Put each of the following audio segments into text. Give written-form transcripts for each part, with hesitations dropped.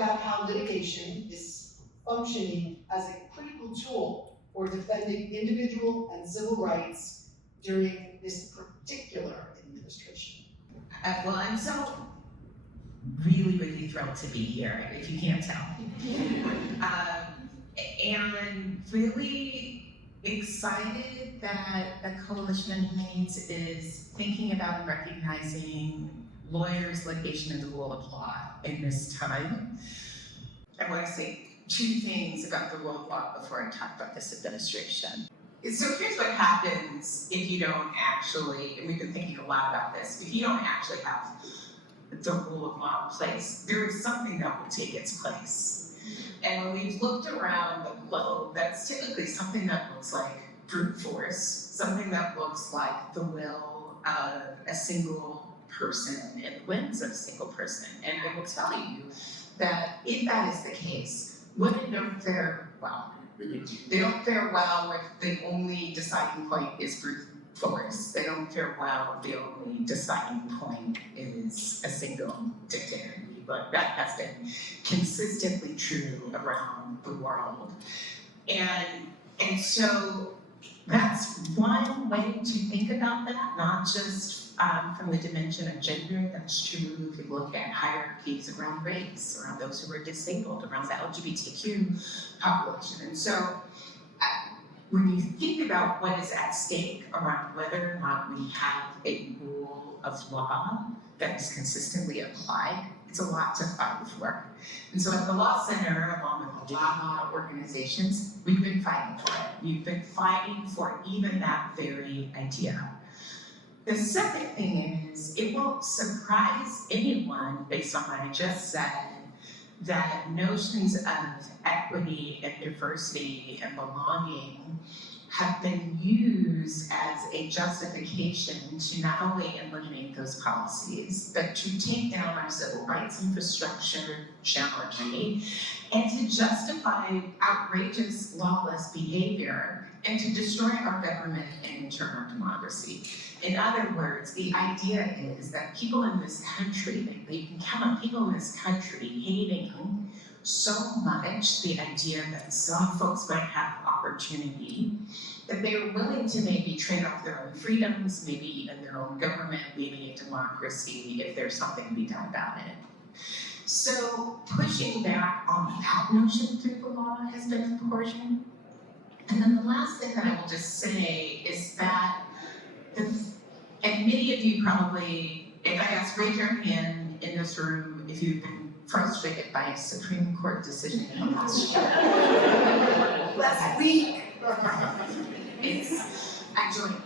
about how litigation is functioning as a critical tool for defending individual and civil rights during this particular administration. Well, I'm so really thrilled to be here, if you can't tell. And really excited that the Coalition of Humanities is thinking about and recognizing lawyers, litigation, and the rule of law in this time. I want to say two things about the rule of law before I talk about this administration. So here's what happens if you don't actually, and we've been thinking a lot about this, if you don't actually have the rule of law in place, there is something that will take its place. And when we've looked around the globe, that's typically something that looks like brute force, something that looks like the will of a single person and whims of a single person. And I will tell you that if that is the case, women don't fare well. They don't fare well if the only deciding point is brute force. They don't fare well if the only deciding point is a single dictator. But that has been consistently true around the world. And so that's one way to think about that, not just from the dimension of gender. That's true if you look at hierarchies around race, around those who are disabled, around the LGBTQ population. And so when you think about what is at stake around whether or not we have a rule of law that is consistently applied, it's a lot to fight for. And so at the Law Center, along with a lot of organizations, we've been fighting for it. We've been fighting for even that very idea. The second thing is, it won't surprise anyone, based on what I just said, that notions of equity and diversity and belonging have been used as a justification to not only eliminate those policies, but to take down our civil rights infrastructure generally, and to justify outrageous lawless behavior, and to destroy our government and internal democracy. In other words, the idea is that people in this country, that you can count on people in this country hating so much the idea that some folks might have opportunity, that they are willing to maybe trade off their own freedoms, maybe even their own government, maybe a democracy, if there's something to be done about it. So pushing back on that notion through the law has been important. And then the last thing that I will just say is that, and many of you probably, if I ask, raise your hand in this room if you've been frustrated by a Supreme Court decision in the last year. Last week. I join you.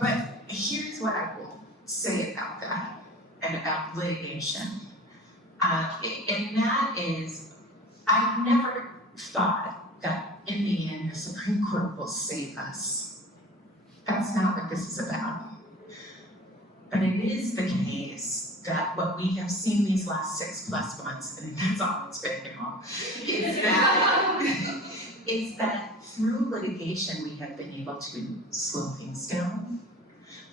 But here's what I will say about that and about litigation. And that is, I've never thought that in the end the Supreme Court will save us. That's not what this is about. But it is the case that what we have seen these last 6+ months, and that's all it's been now, is that through litigation we have been able to slow things down.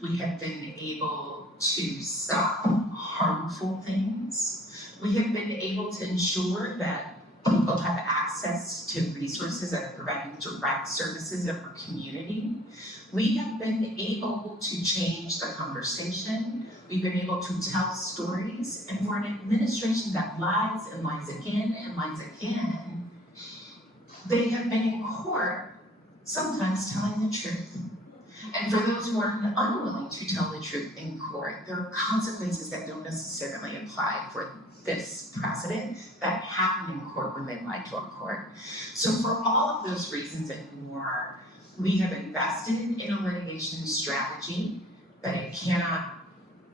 We have been able to stop harmful things. We have been able to ensure that people have access to resources that are providing direct services in our community. We have been able to change the conversation. We've been able to tell stories. And for an administration that lies and lies again and lies again, they have been in court, sometimes telling the truth. And for those who are unwilling to tell the truth in court, there are consequences that don't necessarily apply for this precedent that happened in court when they lied to a court. So for all of those reasons and more, we have invested in a litigation strategy, but it cannot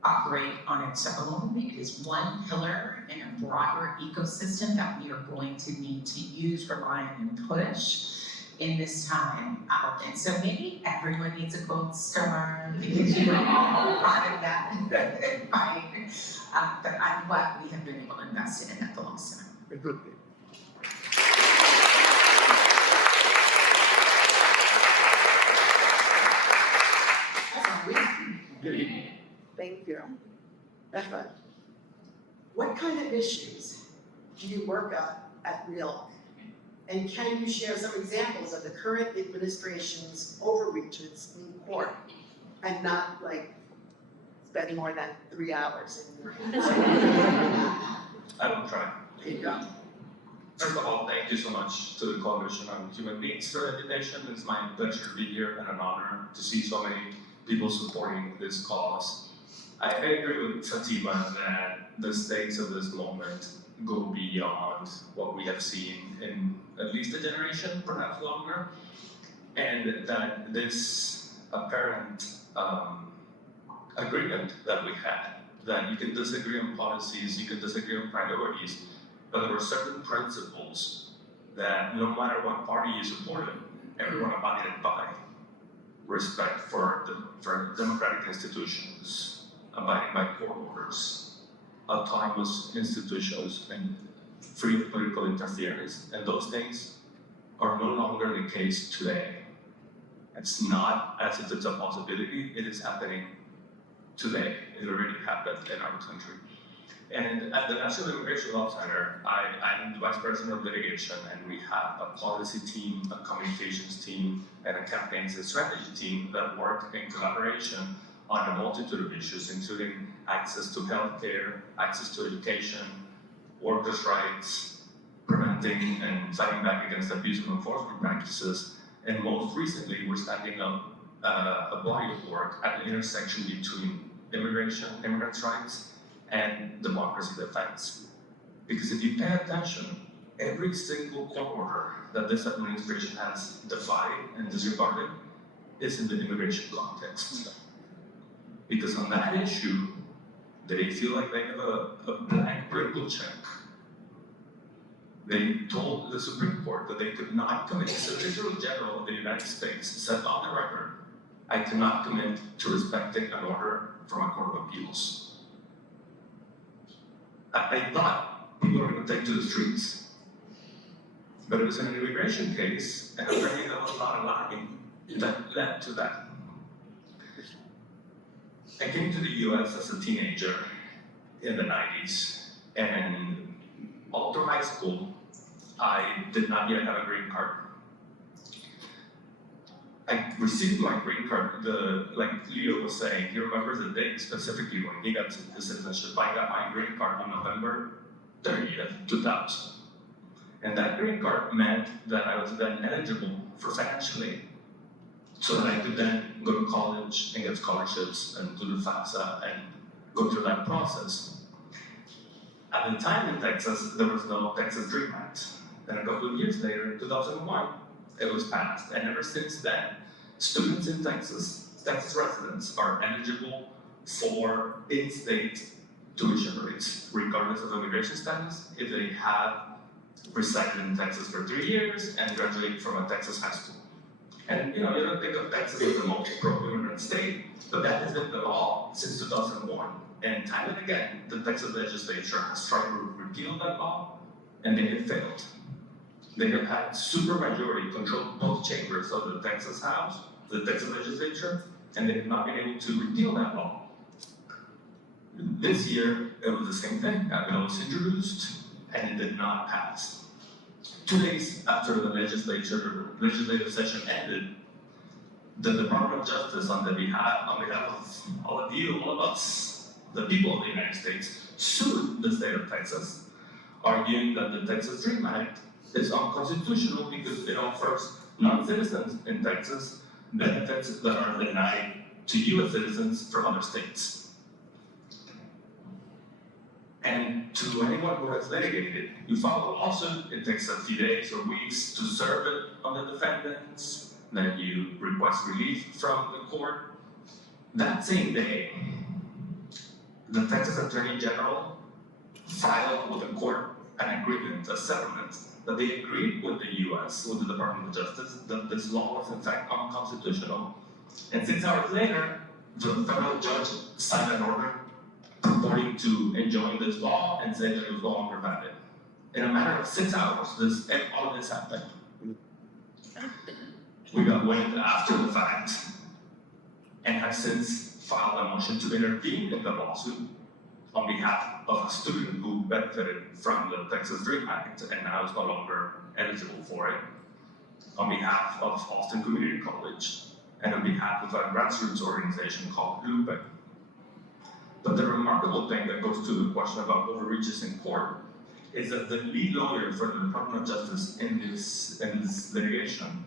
operate on its own. It is one pillar in a broader ecosystem that we are going to need to use, rely on, and push in this time. And so maybe everyone needs a gold star because you are all part of that fight. But I'm glad we have been able to invest in it at the Law Center. Very good. Good evening. Thank you. What kind of issues do you work at Real? And can you share some examples of the current administration's overreaches in court and not like spending more than 3 hours in your I will try. There you go. First of all, thank you so much to the Coalition on Human Beings for the invitation. It's my pleasure to be here and an honor to see so many people supporting this cause. I agree with Fatima that the stakes of this moment go beyond what we have seen in at least a generation, perhaps longer, and that this apparent agreement that we had, that you can disagree on policies, you can disagree on priorities, but there are certain principles that no matter what party you supported, everyone abided by. Respect for democratic institutions, abiding by court orders, autonomous institutions, and free of political interference. And those things are no longer the case today. It's not as if it's a possibility, it is happening today. It already happened in our country. And at the National Immigration Law Center, I'm the Vice President of Litigation, and we have a policy team, a communications team, and a campaigns and strategy team that work in collaboration on a multitude of issues, including access to healthcare, access to education, workers' rights, preventing and fighting back against abuse of enforcement practices, and most recently, we're standing up a body of work at the intersection between immigration, immigrants' rights, and democracy defense. Because if you pay attention, every single court order that this administration has defied and disregarded is in the immigration context. Because on that issue, they feel like they have a blank criminal check. They told the Supreme Court that they could not commit, the Solicitor General of the United States said on the record, I cannot commit to respecting an order from a court of appeals. I thought people were going to take to the streets, but it was an immigration case, and apparently that was not alarming, that led to that. I came to the US as a teenager in the 90s, and all through high school, I did not yet have a green card. I received my green card, like Leo was saying, he remembers the date specifically when he got the citizenship. I got my green card on November 30th, 2000. And that green card meant that I was then eligible for financial aid, so that I could then go to college and get scholarships and do the FAFSA and go through that process. At the time in Texas, there was no Texas Dream Act. And a couple of years later, in 2001, it was passed. And ever since then, students in Texas residents are eligible for in-state tuition rates, regardless of immigration status, if they have resided in Texas for 3 years and graduated from a Texas high school. And you don't think of Texas as the most pro-immigrant state, but that has been the law since 2001. And time and again, the Texas legislature has tried to repeal that law, and they have failed. They have had supermajority control both chambers of the Texas House, the Texas legislature, and they have not been able to repeal that law. This year, it was the same thing. That bill was introduced, and it did not pass. 2 days after the legislative session ended, the Department of Justice, on behalf of all of you, all of us, the people of the United States, sued the state of Texas, arguing that the Texas Dream Act is unconstitutional because it offers non-citizens in Texas benefits that are denied to U.S. citizens from other states. And to anyone who has litigated, you file a lawsuit, it takes a few days or weeks to serve it on the defendants, then you request relief from the court. That same day, the Texas Attorney General filed with the court an agreement, a settlement, that they agreed with the U.S., with the Department of Justice, that this law was in fact unconstitutional. And 6 hours later, the federal judge signed an order purporting to enjoin this law and said that it was no longer valid. In a matter of 6 hours, all of this happened. We got wind after the fact, and have since filed a motion to intervene in the lawsuit on behalf of a student who benefited from the Texas Dream Act and now is no longer eligible for it, on behalf of Austin Community College, and on behalf of a grassroots organization called Lupe. But the remarkable thing that goes to the question about overreaches in court is that the lead lawyer for the Department of Justice in this litigation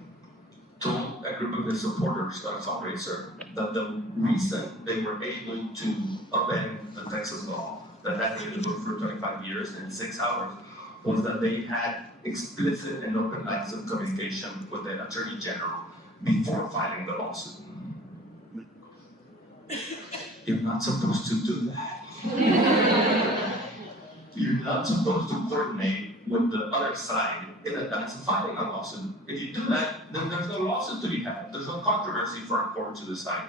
told a group of his supporters at a fundraiser that the reason they were able to upend the Texas law that had been in the book for 25 years in 6 hours was that they had explicit and open lines of communication with the Attorney General before filing the lawsuit. You're not supposed to do that. You're not supposed to coordinate with the other side in advance of filing a lawsuit. If you do that, then there's no lawsuit to be had. There's no controversy for a court to decide.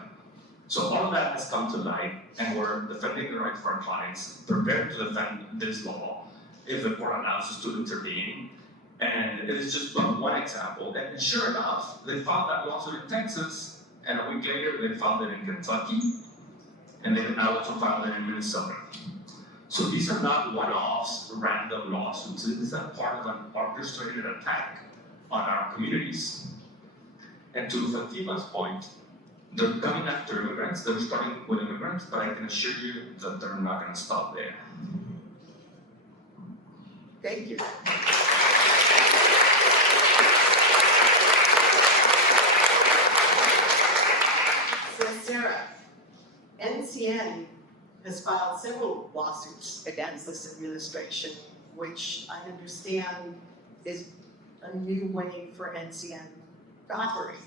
So all of that has come to light, and we're defending the rights of our clients, prepared to defend this law if the court allows us to intervene. And it is just one example. And sure enough, they filed that lawsuit in Texas, and a week later they filed it in Kentucky, and they now also filed it in Minnesota. So these are not one-offs, random lawsuits. These are part of an orchestrated attack on our communities. And to Fatima's point, they're coming after immigrants, they're starting with immigrants, but I can assure you that they're not going to stop there. Thank you. So Sarah, NCN has filed several lawsuits against this administration, which I understand is a new way for NCN to operate.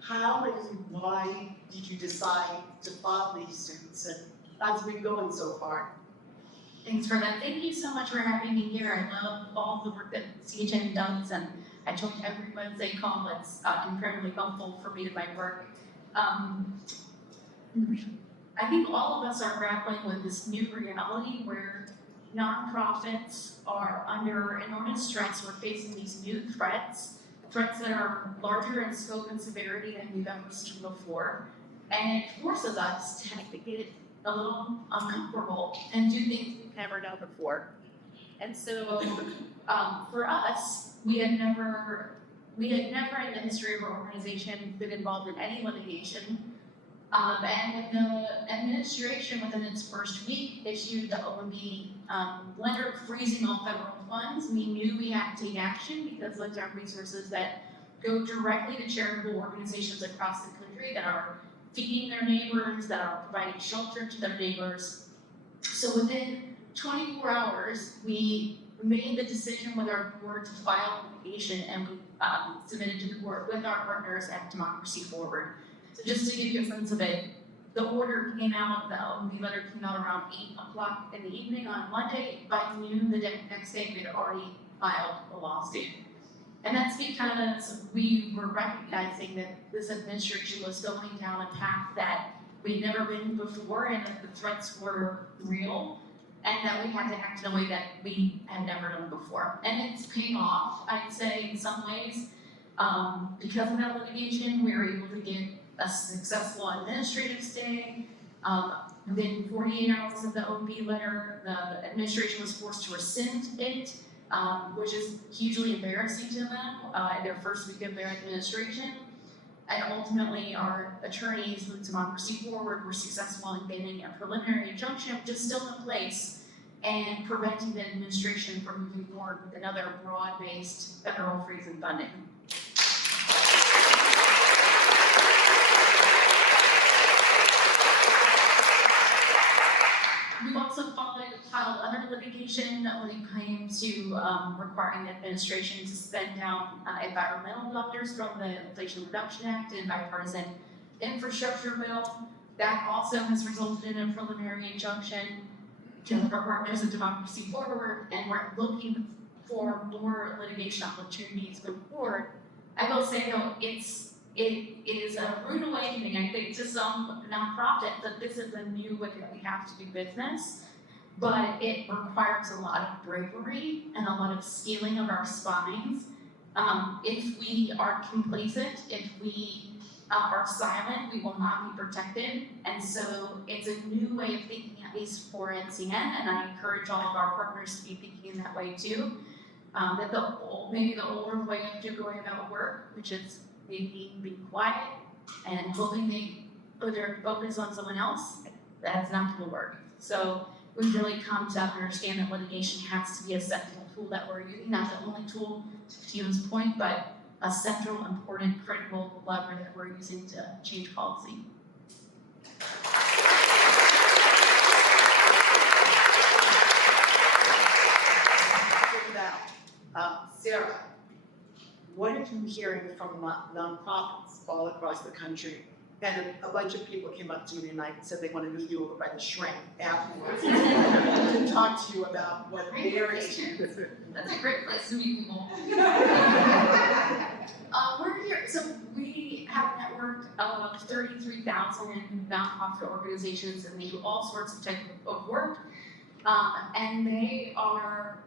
How and why did you decide to file these suits, and how's it been going so far? Thanks for that. Thank you so much for having me here. I love all the work that CHN does, and I told every Wednesday call it's incredibly helpful for me to my work. I think all of us are grappling with this new reality where nonprofits are under enormous stress. We're facing these new threats that are larger in scope and severity than we've ever seen before. And it forces us to have to get a little uncomfortable and do things we've never done before. And so for us, we had never in the history of our organization been involved in any litigation. And when the administration within its first week issued the OMB letter freezing all federal funds, we knew we had to take action because those are resources that go directly to charitable organizations across the country that are feeding their neighbors, that are providing shelter to their neighbors. So within 24 hours, we made the decision with our board to file litigation, and we submitted to the court with our partners at Democracy Forward. So just to give you a sense of it, the order came out, the OMB letter came out around 8 o'clock in the evening on Monday. By noon the next day, we had already filed a lawsuit. And that's because we were recognizing that this administration was going down a path that we'd never been before, and that the threats were real, and that we had to act in a way that we had never done before. And it's paying off, I'd say, in some ways. Because of that litigation, we were able to get a successful administrative stay. Within 48 hours of the OMB letter, the administration was forced to rescind it, which is hugely embarrassing to them in their first week of their administration. And ultimately, our attorneys with Democracy Forward were successful in getting a preliminary injunction, which is still in place, and preventing the administration from moving forward with another broad-based federal freeze in funding. We've also filed other litigation when it came to requiring the administration to spend down environmental dollars from the Inflation Reduction Act and bipartisan infrastructure bill. That also has resulted in a preliminary injunction to our partners in Democracy Forward, and we're looking for more litigation opportunities going forward. I will say though, it is a rude awakening, I think, to some nonprofits that this is a new way that we have to do business, but it requires a lot of bravery and a lot of steeling of our spines. If we are complacent, if we are silent, we will not be protected. And so it's a new way of thinking, at least for NCN, and I encourage all of our partners to be thinking in that way too. That maybe the older way of going about work, which is maybe being quiet and hoping they put their focus on someone else, that's not gonna work. So we've really come to understand that litigation has to be a central tool that we're using, not the only tool, to Fatima's point, but a central, important, critical lever that we're using to change policy. Sarah, what are you hearing from nonprofits all across the country? And a bunch of people came up to me tonight and said they want to meet you over by the shrink afterwards to talk to you about what their issues. That's a great place to meet people. We're here, so we have a network of 33,000 nonprofit organizations, and they do all sorts of type of work. And they are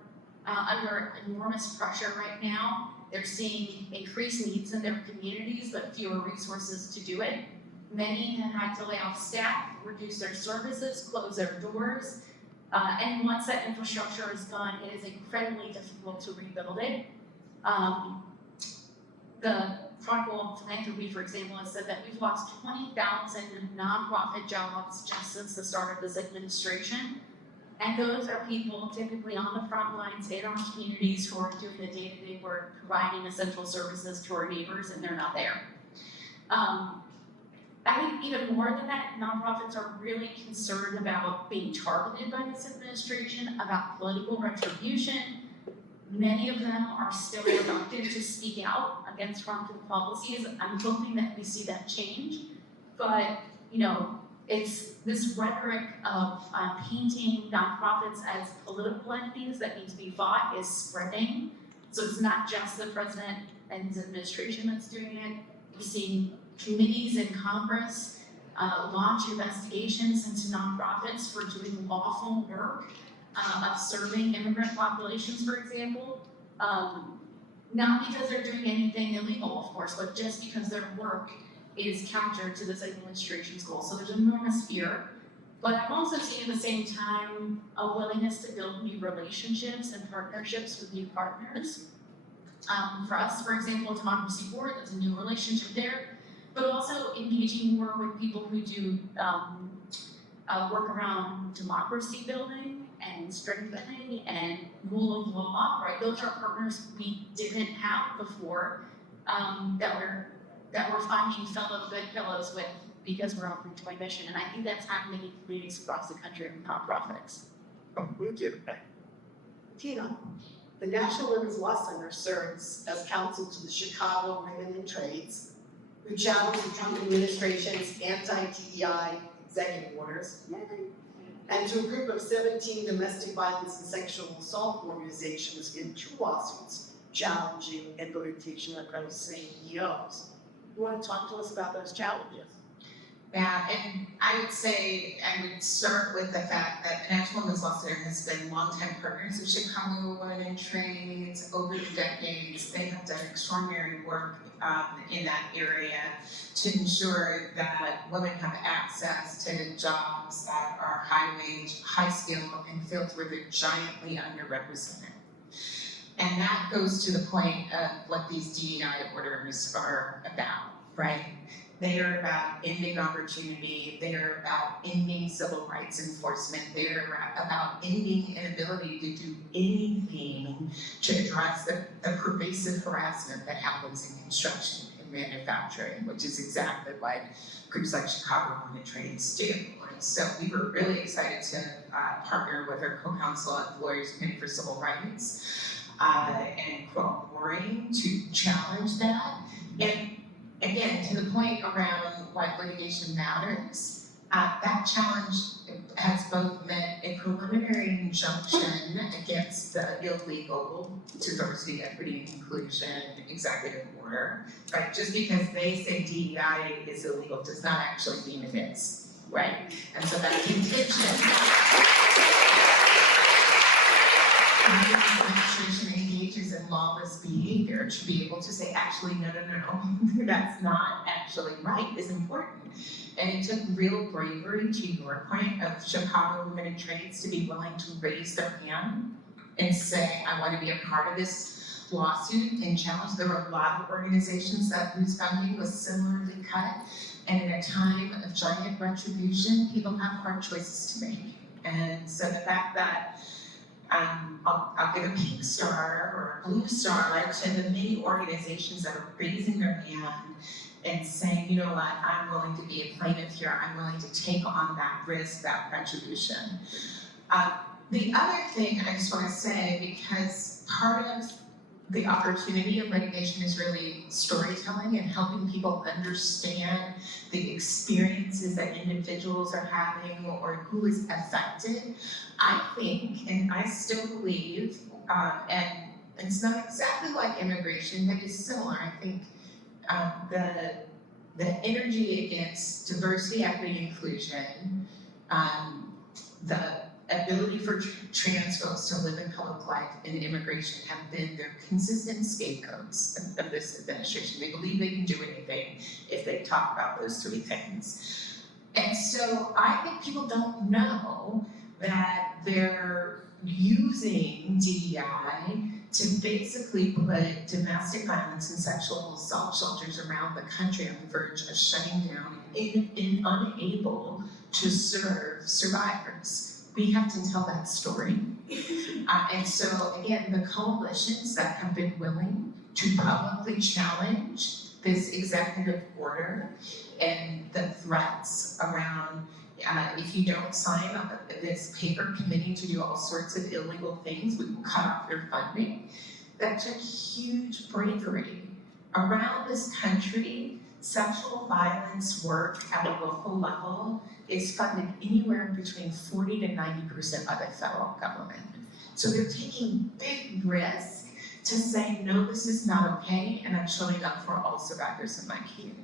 under enormous pressure right now. They're seeing increased needs in their communities, but fewer resources to do it. Many have had to lay off staff, reduce their services, close their doors. And once that infrastructure is gone, it is incredibly difficult to rebuild it. The Chronicle of Philanthropy, for example, has said that we've lost 20,000 nonprofit jobs just since the start of this administration. And those are people typically on the front lines in our communities who are doing the day-to-day work, providing essential services to our neighbors, and they're not there. I think even more than that, nonprofits are really concerned about being targeted by this administration, about political retribution. Many of them are still reluctant to speak out against wrongful policies. I'm hoping that we see that change, but it's this rhetoric of painting nonprofits as political entities that need to be fought is spreading. So it's not just the president and his administration that's doing it. We're seeing committees in Congress launch investigations into nonprofits for doing lawful work of serving immigrant populations, for example. Not because they're doing anything illegal, of course, but just because their work is counter to this administration's goals. So there's enormous fear. But I'm also seeing at the same time a willingness to build new relationships and partnerships with new partners. For us, for example, Democracy Board, there's a new relationship there, but also engaging more with people who do work around democracy building and strengthening and rule of law, right? Those are partners we didn't have before that we're finding fellow good fellows with because we're on a joint mission. And I think that's happening in communities across the country in nonprofits. Oh, thank you. Tina, the National Women's Law Center serves as counsel to the Chicago Women in Trades, who challenge the Trump administration's anti-DEI executive orders, and to a group of 17 domestic violence and sexual assault organizations in 2 lawsuits challenging implementation of those same EOs. You want to talk to us about those challenges? Yeah, and I would start with the fact that National Women's Law Center has been longtime partners of Chicago Women in Trades over the decades. They have done extraordinary work in that area to ensure that women have access to jobs that are high wage, high skill, and fields where they're giantly underrepresented. And that goes to the point of what these DEI orders are about, right? They are about ending opportunity, they are about ending civil rights enforcement, they are about ending inability to do anything to address the pervasive harassment that happens in construction and manufacturing, which is exactly what groups like Chicago Women in Trades do. And so we were really excited to partner with our co-counsel at the Lawyers Committee for Civil Rights and cooperating to challenge that. And again, to the point around why litigation matters, that challenge has both meant a preliminary injunction against the illegal diversity, equity, and inclusion executive order, right? Just because they say DEI is illegal does not actually mean it is, right? And so that contention the administration engages in lawless behavior to be able to say, actually, no, that's not actually actually write is important. And it took real bravery, to your point, of Chicago women in trades to be willing to raise their hand and say, I want to be a part of this lawsuit and challenge. There were a lot of organizations whose funding was similarly cut. And in a time of giant retribution, people have hard choices to make. And so the fact that I'll give a pink star or a blue star to the many organizations that are raising their hand and saying, you know what, I'm willing to be a plaintiff here, I'm willing to take on that risk, that retribution. The other thing I just want to say, because part of the opportunity of litigation is really storytelling and helping people understand the experiences that individuals are having or who is affected. I think, and I still believe, and it's not exactly like immigration, but it's similar. I think the energy against diversity, equity, inclusion, the ability for trans folks to live in public life and immigration have been their consistent scapegoats of this administration. They believe they can do anything if they talk about those three things. And so I think people don't know that they're using DEI to basically put domestic violence and sexual assault shelters around the country on the verge of shutting down and unable to serve survivors. We have to tell that story. And so again, the coalitions that have been willing to publicly challenge this executive order and the threats around if you don't sign up this paper committing to do all sorts of illegal things, we will cut off your funding. That took huge bravery. Around this country, sexual violence work at a local level is funded anywhere between 40 to 90% by the federal government. So they're taking big risks to say, no, this is not okay, and I'm showing up for all survivors in my community.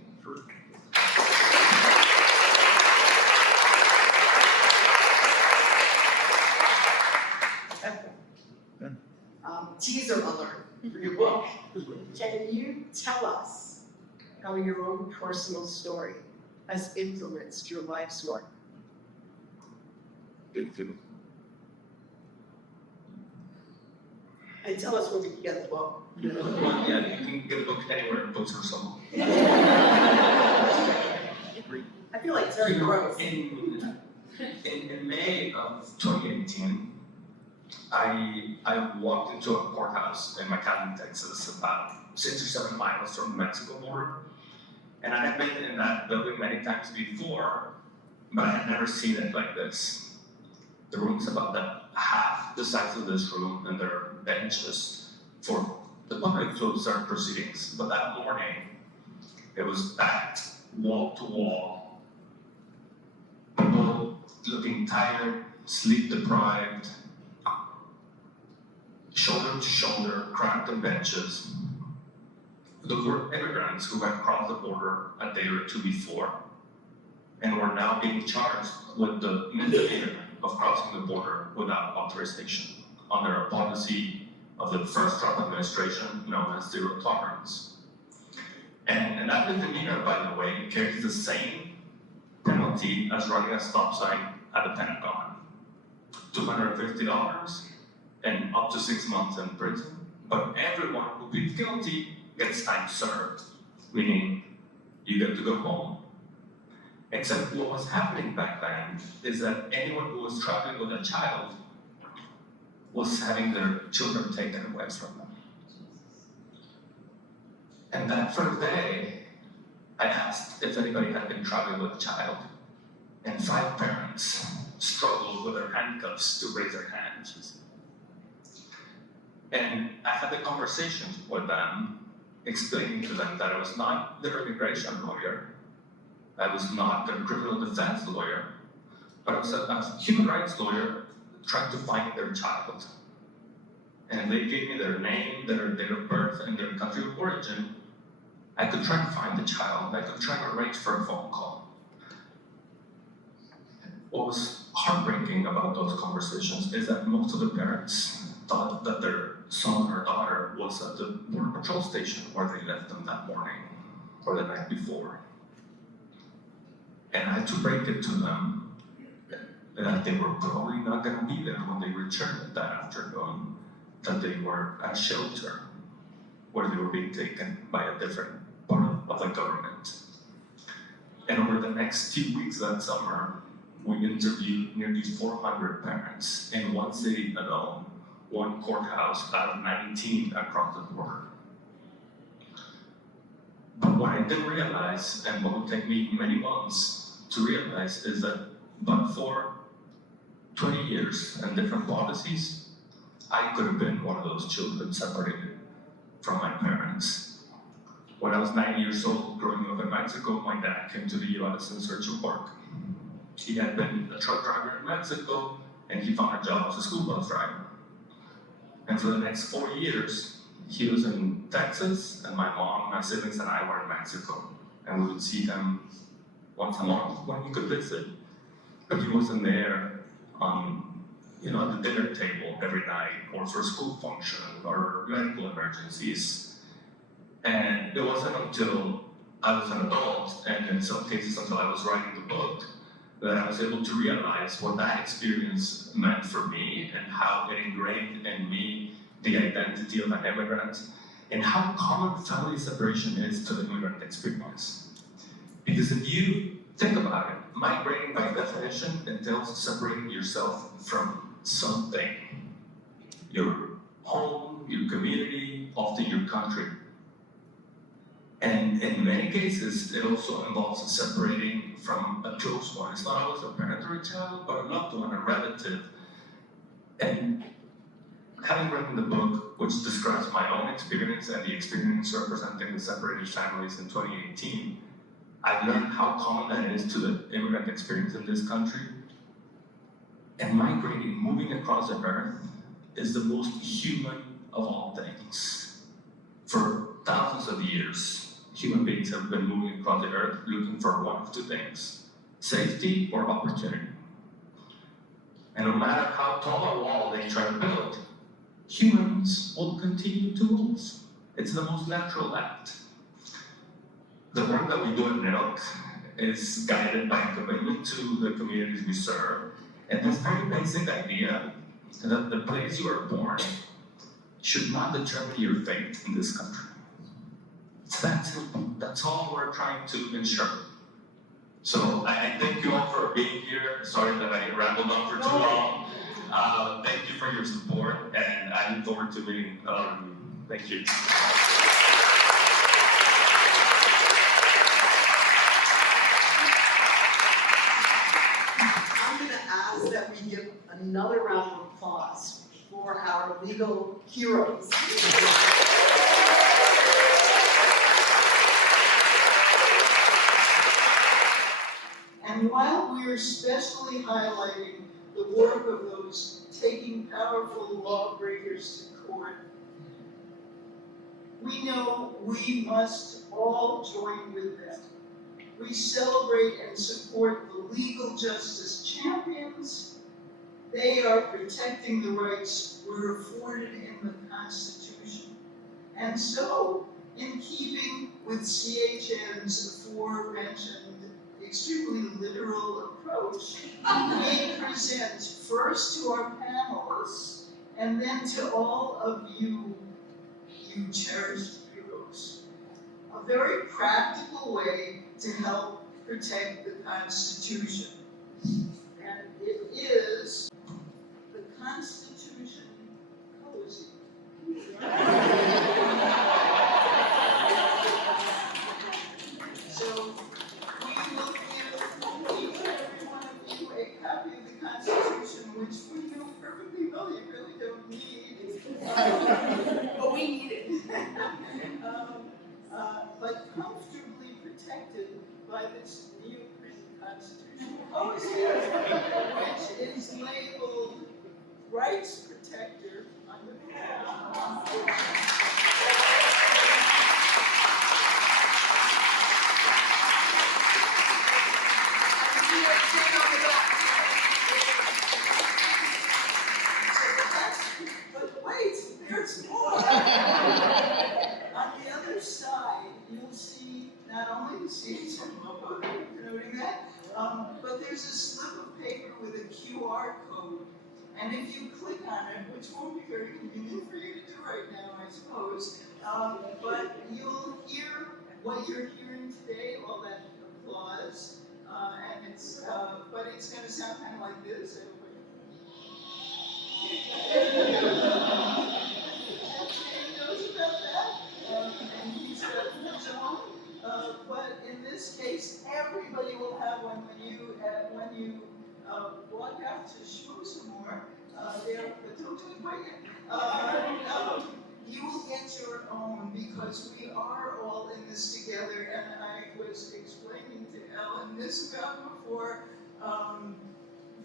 Teaser alert for your book. Can you tell us how your own personal story has influenced your life's work? And tell us where we can get the book. Well, yeah, you can get a book anywhere, books or something. I feel like Terry Gross. In May of 2018, I walked into a courthouse in McAllen, Texas, about 6 or 7 miles from the Mexico border. And I had been in that building many times before, but I had never seen it like this. The room's about half the size of this room, and there are benches for the public to observe proceedings. But that morning, it was packed wall to wall. People looking tired, sleep deprived, shoulder to shoulder, cramped on benches. Those were immigrants who had crossed the border a day or two before and were now being charged with the misdemeanor of crossing the border without authorization under a policy of the first Trump administration known as zero tolerance. And that misdemeanor, by the way, carries the same penalty as running a stop sign at the Pentagon. $250 and up to 6 months in prison. But everyone who pleads guilty gets time served, meaning you get to go home. Except what was happening back then is that anyone who was traveling with a child was having their children taken away from them. And that first day, I asked if anybody had been traveling with a child, and 5 parents struggled with their handcuffs to raise their hands. And I had the conversation with them, explaining to them that I was not their immigration lawyer, I was not their criminal defense lawyer, but I was a human rights lawyer trying to find their child. And they gave me their name, their date of birth, and their country of origin. I could try to find the child, I could try to arrange for a phone call. What was heartbreaking about those conversations is that most of the parents thought that their son or daughter was at the Border Patrol station where they left them that morning or the night before. And I had to break it to them that they were probably not going to be there when they returned that afternoon, that they were at a shelter where they were being taken by a different part of the government. And over the next few weeks that summer, we interviewed nearly 400 parents in one city alone, one courthouse out of 19 across the border. But what I didn't realize, and what would take me many months to realize, is that but for 20 years and different policies, I could have been one of those children separated from my parents. When I was 9 years old, growing up in Mexico, my dad came to the US in search of work. He had been a truck driver in Mexico, and he found a job as a school bus driver. And for the next 4 years, he was in Texas, and my mom, my siblings, and I were in Mexico. And we would see him once a month when he could visit. But he wasn't there at the dinner table every night, or for school function, or medical emergencies. And it wasn't until I was an adult, and in some cases until I was writing the book, that I was able to realize what that experience meant for me and how it ingrained in me the identity of an immigrant and how common family separation is to the immigrant experience. Because if you think about it, migrating by definition entails separating yourself from something. Your home, your community, often your country. And in many cases, it also involves separating from a close one. It's not always a parent or a child, but a loved one, a relative. And having written the book, which describes my own experience and the experience representing the separated families in 2018, I've learned how common that is to the immigrant experience in this country. And migrating, moving across the earth, is the most human of all things. For thousands of years, human beings have been moving across the earth looking for one of two things: safety or opportunity. And no matter how tall a wall they try to build, humans will continue to move. It's the most natural act. The work that we do at Milk is guided by a commitment to the communities we serve, and this very basic idea that the place you are born should not determine your fate in this country. It's that simple. That's all we're trying to ensure. So I thank you all for being here. Sorry that I rambled on for too long. Thank you for your support, and I look forward to meeting thank you. I'm going to ask that we give another round of applause for our legal heroes. And while we're especially highlighting the work of those taking powerful lawbreakers to court, we know we must all join with them. We celebrate and support the legal justice champions. They are protecting the rights we're afforded in the Constitution. And so, in keeping with CHN's aforementioned extremely literal approach, we present first to our panelists and then to all of you, you cherished heroes, a very practical way to help protect the Constitution. And it is the Constitution Cozy. So we will give each and every one of you a copy of the Constitution, which we know perfectly well you really don't need. But we need it. But comfortably protected by this neoprene Constitution Cozy, which is labeled Rights Protector under the law. But wait, there's more. On the other side, you'll see not only the CHN logo, noting that, but there's a slip of paper with a QR code. And if you click on it, which won't be very convenient for you to do right now, I suppose, but you'll hear what you're hearing today, all that applause, and it's, but it's gonna sound kind of like this. Everybody knows about that, and he's his own. But in this case, everybody will have one when you walk out to show some more. There, but don't do it quite yet. You will get your own because we are all in this together. And I was explaining to Ellen this about before.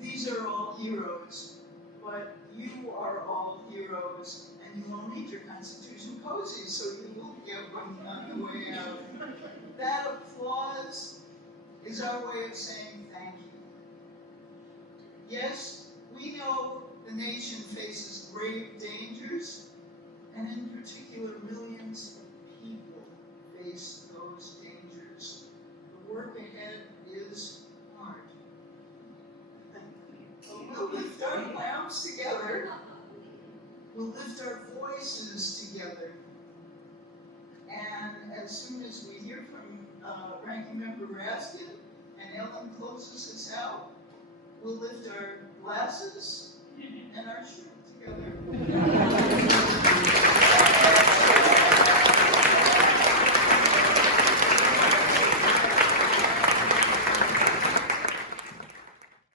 These are all heroes, but you are all heroes, and you will need your Constitution cozy, so you will get one on the way out. That applause is our way of saying thank you. Yes, we know the nation faces grave dangers, and in particular, millions of people face those dangers. The work ahead is hard. We'll lift our lamps together. We'll lift our voices together. And as soon as we hear from Ranking Member Raskin and Ellen closes us out, we'll lift our glasses and our shirt together.